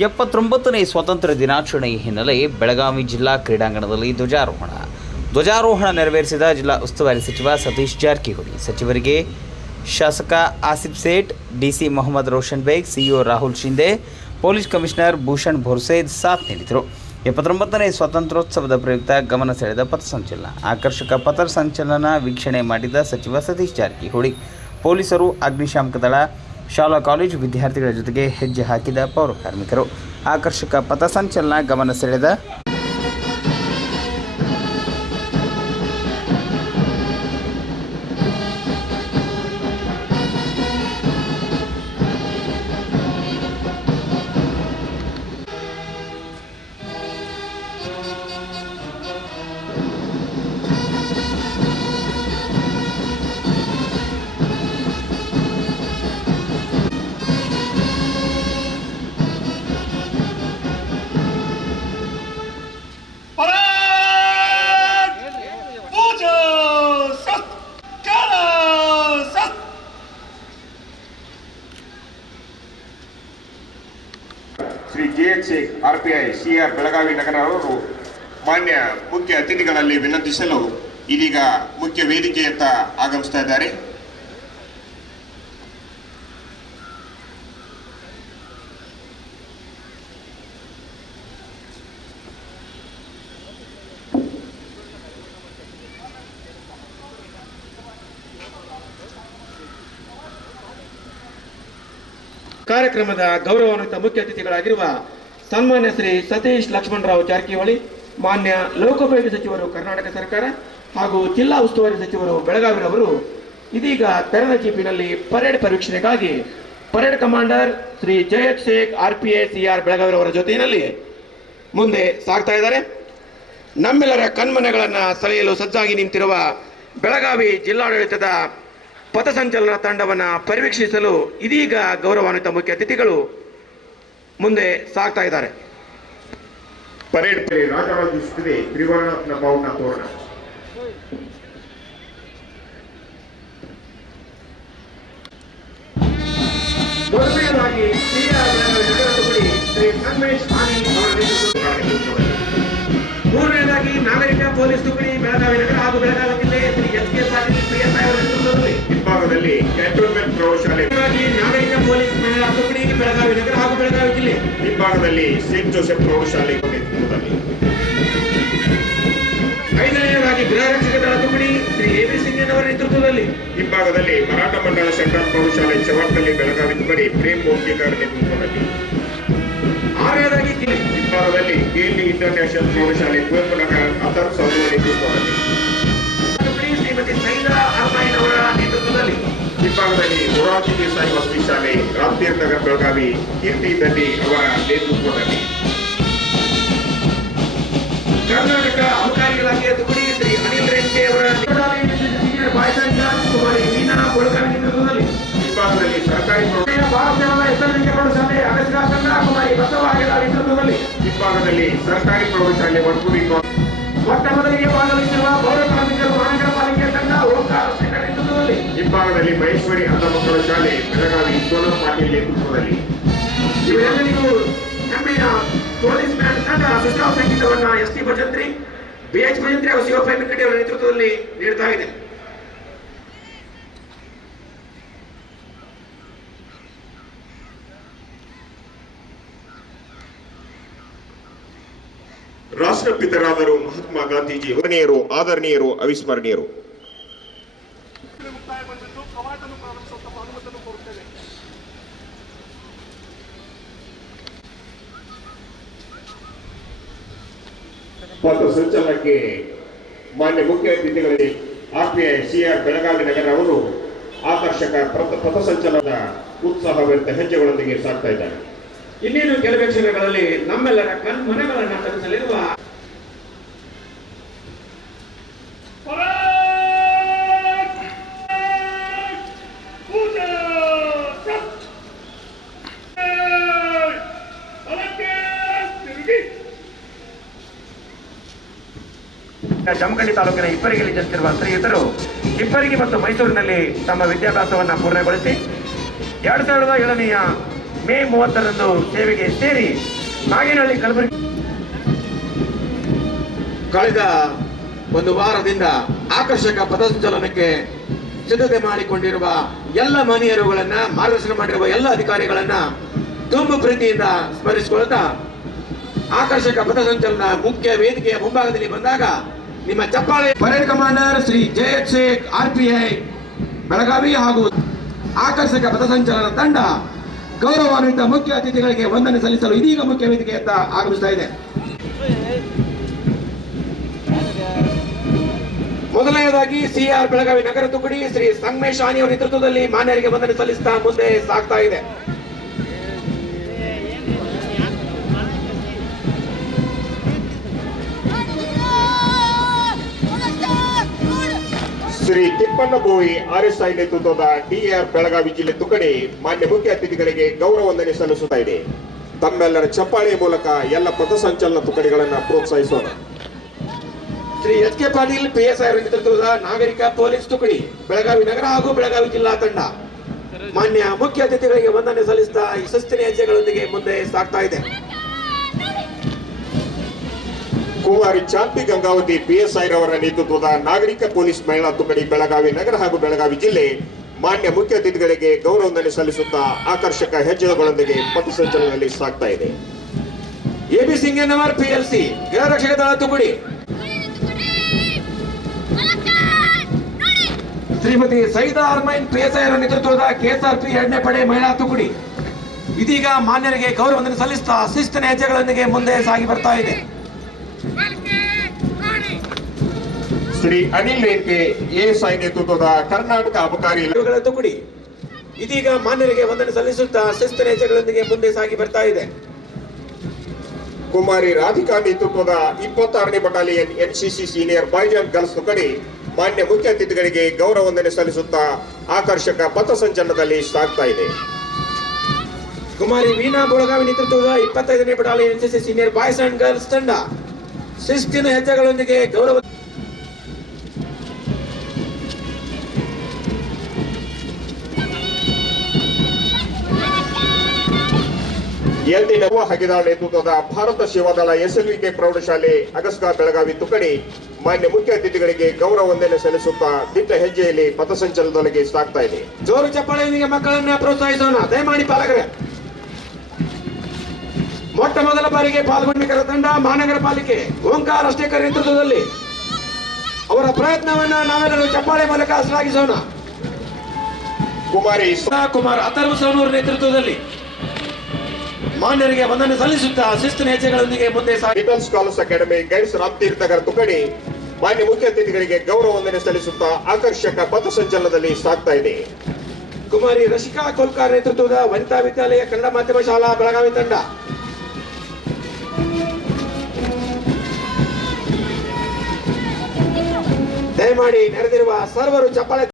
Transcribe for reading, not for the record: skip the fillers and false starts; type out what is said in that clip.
79ನೇ ಸ್ವಾತಂತ್ರ್ಯ ದಿನಾಚರಣೆ ಹಿನ್ನೆಲೆ ಬೆಳಗಾವಿ ಜಿಲ್ಲಾ ಕ್ರೀಡಾಂಗಣದಲ್ಲಿ ಧ್ವಜಾರೋಹಣ ನೆರವೇರಿಸಿದ ಜಿಲ್ಲಾ ಉಸ್ತುವಾರಿ ಸಚಿವ ಸತೀಶ್ ಜಾರಕಿಹೊಳಿ. ಸಚಿವರಿಗೆ ಶಾಸಕ Asif Sait, DC Mohammed Roshan Baig, CEO Rahul Shinde, police commissioner Bhushan Borse ಸಾಥ್ ನೀಡಿದರು. 79ನೇ ಸ್ವಾತಂತ್ರ್ಯೋತ್ಸವದ ಪ್ರಯುಕ್ತ ಗಮನ ಸೆಳೆದ ಪಥಸಂಚಲನ. ಆಕರ್ಷಕ ಪಥಸಂಚಲನ ವೀಕ್ಷಣೆ ಮಾಡಿದ ಸಚಿವ ಸತೀಶ್ ಜಾರಕಿಹೊಳಿ, ಪೊಲೀಸರು, ಅಗ್ನಿಶಾಮಕ ದಳ, ಶಾಲಾ ಕಾಲೇಜು ವಿದ್ಯಾರ್ಥಿಗಳ ಜೊತೆಗೆ ಹೆಜ್ಜೆ ಹಾಕಿದ ಪೌರ ಕಾರ್ಮಿಕರು. ಆಕರ್ಷಕ ಪಥಸಂಚಲನ ಗಮನ ಸೆಳೆದ Shri JH Sheikh RPI CR Belagavi ನಗರ ಅವರು ಮಾನ್ಯ ಮುಖ್ಯ ಅತಿಥಿಗಳಲ್ಲಿ ವಿನಂತಿಸಲು ಇದೀಗ ಮುಖ್ಯ ವೇದಿಕೆಯತ್ತ ಆಗಮಿಸ್ತಾ ಇದ್ದಾರೆ. ಕಾರ್ಯಕ್ರಮದ ಗೌರವಾನ್ವಿತ ಮುಖ್ಯ ಅತಿಥಿಗಳಾಗಿರುವ ಸನ್ಮಾನ್ಯ ಶ್ರೀ ಸತೀಶ್ ಲಕ್ಷ್ಮಣರಾವ್ ಜಾರಕಿಹೊಳಿ, ಮಾನ್ಯ ಲೋಕೋಪಯೋಗಿ ಸಚಿವರು ಕರ್ನಾಟಕ ಸರ್ಕಾರ ಹಾಗೂ ಜಿಲ್ಲಾ ಉಸ್ತುವಾರಿ ಸಚಿವರು ಬೆಳಗಾವಿರವರು ಇದೀಗ ತೆರೆದ ಜೀಪಿನಲ್ಲಿ ಪರೇಡ್ ಪರೀಕ್ಷಣೆಗಾಗಿ parade commander Shri JH Sheikh RPI CR ಬೆಳಗಾವಿರವರ ಜೊತೆಯಲ್ಲಿ ಮುಂದೆ ಸಾಗ್ತಾ ಇದ್ದಾರೆ. ನಮ್ಮೆಲ್ಲರ ಕಣ್ಮನೆಗಳನ್ನು ಸೆಳೆಯಲು ಸಜ್ಜಾಗಿ ನಿಂತಿರುವ ಬೆಳಗಾವಿ ಜಿಲ್ಲಾಡಳಿತದ ಪಥಸಂಚಲನ ತಂಡವನ್ನು ಪರಿವೀಕ್ಷಿಸಲು ಇದೀಗ ಗೌರವಾನ್ವಿತ ಮುಖ್ಯ ಅತಿಥಿಗಳು ಮುಂದೆ ಸಾಗ್ತಾ ಇದ್ದಾರೆ. ಪರೇಡ್ ರಾಜರಾಜಿಸುತ್ತಿದೆ ತ್ರಿವರ್ಣ ಬಾವುಟ ತೋರಣ. ಮೊದಲನೆಯದಾಗಿ ಶ್ರೀ ಸಂಗಮೇಶ್ ಆನಿ ಅವರ ನೇತೃತ್ವದಲ್ಲಿ, ಮೂರನೆಯದಾಗಿ ನಾಗರಿಕ ಪೊಲೀಸ್ ತುಕಡಿ ಬೆಳಗಾವಿ ನಗರ ಹಾಗೂ ಬೆಳಗಾವಿ ಜಿಲ್ಲೆ ಶ್ರೀ SK ಪಾಟೀಲ್ PSI ಅವರ ನೇತೃತ್ವದಲ್ಲಿ, ಹಿಂಭಾಗದಲ್ಲಿ ಕ್ಯಾಂಟೋನ್ಮೆಂಟ್ ಪ್ರೌಢಶಾಲೆ ನಾಗರಿಕ ಪೊಲೀಸ್ ಮಹಿಳಾ ತುಕಡಿ ಬೆಳಗಾವಿ ನಗರ ಹಾಗೂ ಬೆಳಗಾವಿ ಜಿಲ್ಲೆ, ಹಿಂಭಾಗದಲ್ಲಿ ಸೇಂಟ್ ಜೋಸೆಫ್ ಪ್ರೌಢಶಾಲೆ ನೇತೃತ್ವದಲ್ಲಿ, ಐದನೆಯದಾಗಿ ಗೃಹ ರಕ್ಷಕ ದಳ ತುಕಡಿ ಶ್ರೀ AB ಸಿಂಗಯ್ಯನವರ ನೇತೃತ್ವದಲ್ಲಿ, ಹಿಂಭಾಗದಲ್ಲಿ ಮರಾಠ ಮಂಡಳ ಸೆಂಟ್ರಲ್ ಪ್ರೌಢಶಾಲೆ ಚವಾಟ್ನಲ್ಲಿ ಬೆಳಗಾವಿ ತುಕಡಿ ಪ್ರೇಮ್ ಬೋರ್ಕೇಕರ್ ನೇತೃತ್ವದಲ್ಲಿ, ಆರನೇದಾಗಿ ಹಿಂಭಾಗದಲ್ಲಿ KLD ಇಂಟರ್ನ್ಯಾಷನಲ್ ಪ್ರೌಢಶಾಲೆ ಕುವೆಂಪು ನಗರ ಅಥರ್ ಸೌಧುವ ನೇತೃತ್ವದಲ್ಲಿ, ಶ್ರೀಮತಿ ಸೈದಾ ಅರ್ಮಾಯಿನ್ ಅವರ ನೇತೃತ್ವದಲ್ಲಿ, ಹಿಂಭಾಗದಲ್ಲಿ ಮೊರಾರ್ಜಿ ದೇಸಾಯಿ ವಸತಿ ಶಾಲೆ ರಾಮತೀರ್ ನಗರ ಬೆಳಗಾವಿ ಕೀರ್ತಿ ದಂಡಿ ಅವರ ನೇತೃತ್ವದಲ್ಲಿ, ಕರ್ನಾಟಕ ಅಬಕಾರಿ ಇಲಾಖೆಯ ತುಕಡಿ ಶ್ರೀ ಅನಿಲ್ ರೆಡ್ಡಿ ಅವರ ಕುಮಾರಿ ಮೀನಾ ಕೊಳಗಾವಿ ನೇತೃತ್ವದಲ್ಲಿ, ಹಿಂಭಾಗದಲ್ಲಿ ಸರ್ಕಾರಿ ಭಾರತ ಹೆಸರಿನ ಪ್ರೌಢಶಾಲೆ ಅಗಸ್ತ್ಯ ಕುಮಾರಿ ಬಸವರಾಜರ ನೇತೃತ್ವದಲ್ಲಿ, ಹಿಂಭಾಗದಲ್ಲಿ ಸರ್ಕಾರಿ ಪ್ರೌಢಶಾಲೆ ವಡ್ಕೂಡಿ ಮೊಟ್ಟ ಮೊದಲಿಗೆ ಭಾಗವಹಿಸಿರುವ ಪೌರ ಕಾರ್ಮಿಕರು ಮಹಾನಗರ ಪಾಲಿಕೆ ತಂಡ ಓಂಕಾರ ಶೇಖರ್ ನೇತೃತ್ವದಲ್ಲಿ, ಹಿಂಭಾಗದಲ್ಲಿ ಮಹೇಶ್ವರಿ ಅಂಧ ಮಕ್ಕಳ ಶಾಲೆ ಬೆಳಗಾವಿ ಸೋನಂ ಪಾಟೀಲ್ ನೇತೃತ್ವದಲ್ಲಿ, ಇವೆಲ್ಲರಿಗೂ ಹೆಮ್ಮೆಯ ಪೊಲೀಸ್ ಬ್ಯಾಂಡ್ ತಂಡ ಸುಶ್ರಾವ್ ಸಂಗೀತವನ್ನ ST ಭಜಂತ್ರಿ, BH ಭಜಂತ್ರಿ ಹಾಗೂ ಶಿವಪ್ಪ ವೆಂಕಟೇಶ್ ಅವರ ನೇತೃತ್ವದಲ್ಲಿ ನೀಡುತ್ತಾ ಇದೆ. ರಾಷ್ಟ್ರಪಿತರಾದರು ಮಹಾತ್ಮ ಗಾಂಧೀಜಿ ವರಣೀಯರು, ಆದರಣೀಯರು, ಅವಿಸ್ಮರಣೀಯರು. ಪಥಸಂಚಲನಕ್ಕೆ ಮಾನ್ಯ ಮುಖ್ಯ ಅತಿಥಿಗಳಿಗೆ RPI CR ಬೆಳಗಾವಿ ನಗರ ಅವರು ಆಕರ್ಷಕ ಪಥಸಂಚಲನದ ಉತ್ಸಾಹಭರಿತ ಹೆಜ್ಜೆಗಳೊಂದಿಗೆ ಸಾಗ್ತಾ ಇದ್ದಾರೆ. ಇನ್ನೇನು ಕೆಲವೇ ಕ್ಷಣಗಳಲ್ಲಿ ನಮ್ಮೆಲ್ಲರ ಕಣ್ಮನೆಗಳನ್ನು ತರಿಸಲಿರುವ ಜಮಖಂಡಿ ತಾಲೂಕಿನ ಇಬ್ಬರಿಗೆಯಲ್ಲಿ ಜನಿಸಿರುವ ಶ್ರೀಯುತರು ಇಬ್ಬರಿಗೆ ಮತ್ತು ಮೈಸೂರಿನಲ್ಲಿ ತಮ್ಮ ವಿದ್ಯಾಭ್ಯಾಸವನ್ನು ಪೂರ್ಣಗೊಳಿಸಿ 2007ನೇ ಮೇ 30ರಂದು ಸೇವೆಗೆ ಸೇರಿ ನಾಗೇನಹಳ್ಳಿ ಕಲಬುರಗಿ. ಕಳೆದ ಒಂದು ವಾರದಿಂದ ಆಕರ್ಷಕ ಪಥಸಂಚಲನಕ್ಕೆ ಸಿದ್ಧತೆ ಮಾಡಿಕೊಂಡಿರುವ ಎಲ್ಲ ಮಹನೀಯರುಗಳನ್ನ, ಮಾರ್ಗದರ್ಶನ ಮಾಡಿರುವ ಎಲ್ಲ ಅಧಿಕಾರಿಗಳನ್ನ ತುಂಬ ಪ್ರೀತಿಯಿಂದ ಸ್ಮರಿಸಿಕೊಳ್ತಾ, ಆಕರ್ಷಕ ಪಥಸಂಚಲನ ಮುಖ್ಯ ವೇದಿಕೆಯ ಮುಂಭಾಗದಲ್ಲಿ ಬಂದಾಗ ನಿಮ್ಮ ಚಪ್ಪಾಳೆ. Parade commander Shri JH Sheikh RPI Belagavi ಹಾಗೂ ಆಕರ್ಷಕ ಪಥಸಂಚಲನ ತಂಡ ಗೌರವಾನ್ವಿತ ಮುಖ್ಯ ಅತಿಥಿಗಳಿಗೆ ವಂದನೆ ಸಲ್ಲಿಸಲು ಇದೀಗ ಮುಖ್ಯ ವೇದಿಕೆಯತ್ತ ಆಗಮಿಸ್ತಾ ಇದೆ. ಮೊದಲನೆಯದಾಗಿ CR ಬೆಳಗಾವಿ ನಗರ ತುಕಡಿ ಶ್ರೀ ಸಂಗಮೇಶ್ ಆನಿ ಅವರ ನೇತೃತ್ವದಲ್ಲಿ ಮಾನ್ಯರಿಗೆ ವಂದನೆ ಸಲ್ಲಿಸ್ತಾ ಮುಂದೆ ಸಾಗ್ತಾ ಇದೆ. ಶ್ರೀ ತಿಪ್ಪಣ್ಣ ಬೋಯಿ RSI ನೇತೃತ್ವದ DR ಬೆಳಗಾವಿ ಜಿಲ್ಲೆ ತುಕಡಿ ಮಾನ್ಯ ಮುಖ್ಯ ಅತಿಥಿಗಳಿಗೆ ಗೌರವ ವಂದನೆ ಸಲ್ಲಿಸುತ್ತಾ ಇದೆ. ತಮ್ಮೆಲ್ಲರ ಚಪ್ಪಾಳೆಯ ಮೂಲಕ ಎಲ್ಲ ಪಥಸಂಚಲನ ತುಕಡಿಗಳನ್ನು ಪ್ರೋತ್ಸಾಹಿಸೋಣ. ಶ್ರೀ HK ಪಾಟೀಲ್ PSI ಅವರ ನೇತೃತ್ವದ ನಾಗರಿಕ ಪೊಲೀಸ್ ತುಕಡಿ ಬೆಳಗಾವಿ ನಗರ ಹಾಗೂ ಬೆಳಗಾವಿ ಜಿಲ್ಲಾ ತಂಡ ಮಾನ್ಯ ಮುಖ್ಯ ಅತಿಥಿಗಳಿಗೆ ವಂದನೆ ಸಲ್ಲಿಸ್ತಾ ಶಿಸ್ತಿನ ಹೆಜ್ಜೆಗಳೊಂದಿಗೆ ಮುಂದೆ ಸಾಗ್ತಾ ಇದೆ. ಕುಮಾರಿ ಚಾಂಪಿ ಗಂಗಾವತಿ PSI ರವರ ನೇತೃತ್ವದ ನಾಗರಿಕ ಪೊಲೀಸ್ ಮಹಿಳಾ ತುಕಡಿ ಬೆಳಗಾವಿ ನಗರ ಹಾಗೂ ಬೆಳಗಾವಿ ಜಿಲ್ಲೆ ಮಾನ್ಯ ಮುಖ್ಯ ಅತಿಥಿಗಳಿಗೆ ಗೌರವ ವಂದನೆ ಸಲ್ಲಿಸುತ್ತಾ ಆಕರ್ಷಕ ಹೆಜ್ಜೆಗಳೊಂದಿಗೆ ಪಥಸಂಚಲನದಲ್ಲಿ ಸಾಗ್ತಾ ಇದೆ. AB ಸಿಂಗೇನವರ್ PLC ಗೃಹರಕ್ಷಕ ದಳ ತುಕಡಿ ಶ್ರೀಮತಿ ಸೈದಾ ಅರ್ಮೈನ್ PSI ಅವರ ನೇತೃತ್ವದ KSRP 2ನೇ ಪಡೆ ಮಹಿಳಾ ತುಕಡಿ ಇದೀಗ ಮಾನ್ಯರಿಗೆ ಗೌರವ ವಂದನೆ ಸಲ್ಲಿಸುತ್ತಾ ಶಿಸ್ತಿನ ಹೆಜ್ಜೆಗಳೊಂದಿಗೆ ಮುಂದೆ ಸಾಗಿ ಬರ್ತಾ ಇದೆ. ಶ್ರೀ ಅನಿಲ್ ರೇಖೆ ASI ನೇತೃತ್ವದ ಕರ್ನಾಟಕ ಅಬಕಾರಿ ತುಕಡಿ ಇದೀಗ ಮಾನ್ಯರಿಗೆ ವಂದನೆ ಸಲ್ಲಿಸುತ್ತಾ ಶಿಸ್ತಿನ ಹೆಜ್ಜೆಗಳೊಂದಿಗೆ ಮುಂದೆ ಸಾಗಿ ಬರ್ತಾ ಇದೆ. ಕುಮಾರಿ ರಾಧಿಕಾ ನೇತೃತ್ವದ 26ನೇ battalion NCC senior boys and girls ತುಕಡಿ ಮಾನ್ಯ ಮುಖ್ಯ ಅತಿಥಿಗಳಿಗೆ ಗೌರವ ವಂದನೆ ಸಲ್ಲಿಸುತ್ತಾ ಆಕರ್ಷಕ ಪಥಸಂಚಲನದಲ್ಲಿ ಸಾಗ್ತಾ ಇದೆ. ಕುಮಾರಿ ವೀಣಾ ಬೆಳಗಾವಿ ನೇತೃತ್ವದ 25ನೇ battalion NCC senior boys and girls ತಂಡ ಶಿಸ್ತಿನ ಹೆಜ್ಜೆಗಳೊಂದಿಗೆ ಗೌರವ. ಹಗಿದಾಳ್ ನೇತೃತ್ವದ ಭಾರತ ಸೇವಾದಳ SLVK ಪ್ರೌಢಶಾಲೆ ಅಗಸ್ಕಾ ಬೆಳಗಾವಿ ತುಕಡಿ ಮಾನ್ಯ ಮುಖ್ಯ ಅತಿಥಿಗಳಿಗೆ ಗೌರವ ವಂದನೆ ಸಲ್ಲಿಸುತ್ತಾ ದಿಟ್ಟ ಹೆಜ್ಜೆಯಲ್ಲಿ ಪಥಸಂಚಲನದೊಳಗೆ ಸಾಗ್ತಾ ಇದೆ. ಜೋರು ಚಪ್ಪಾಳೆಯೊಂದಿಗೆ ಮಕ್ಕಳನ್ನ ಪ್ರೋತ್ಸಾಹಿಸೋಣ. ದಯಮಾಡಿ ಪಾಲಕರೇ, ಮೊಟ್ಟ ಮೊದಲ ಬಾರಿಗೆ ಪಾಲ್ಗೊಂಡಿಕರ ತಂಡ ಮಹಾನಗರ ಪಾಲಿಕೆ ಓಂಕಾರ ಅಷ್ಟೇಕರ್ ನೇತೃತ್ವದಲ್ಲಿ ಅವರ ಪ್ರಯತ್ನವನ್ನ ನಾವೆಲ್ಲರೂ ಚಪ್ಪಾಳೆ ಮೂಲಕ ಶ್ಲಾಘಿಸೋಣ. ಕುಮಾರ್ ಅಥರ್ವ ಸವನೂರ್ ನೇತೃತ್ವದಲ್ಲಿ ಮಾನ್ಯರಿಗೆ ವಂದನೆ ಸಲ್ಲಿಸುತ್ತಾ ಶಿಸ್ತಿನ ಹೆಜ್ಜೆಗಳೊಂದಿಗೆ ಮುಂದೆ little scholars academy guides Ramatirtha Nagar ತುಕಡಿ ಮಾನ್ಯ ಮುಖ್ಯ ಅತಿಥಿಗಳಿಗೆ ಗೌರವ ವಂದನೆ ಸಲ್ಲಿಸುತ್ತಾ ಆಕರ್ಷಕ ಪಥಸಂಚಲನದಲ್ಲಿ ಸಾಗ್ತಾ ಇದೆ. ಕುಮಾರಿ ರಶಿಕಾ ಕೋಲ್ಕಾರ್ ನೇತೃತ್ವದ ವನಿತಾ ವಿದ್ಯಾಲಯ ಕನ್ನಡ ಮಾಧ್ಯಮ ಶಾಲಾ ಬೆಳಗಾವಿ ತಂಡ ದಯಮಾಡಿ ನೆರೆದಿರುವ ಸರ್ವರು ಚಪ್ಪಾಳೆ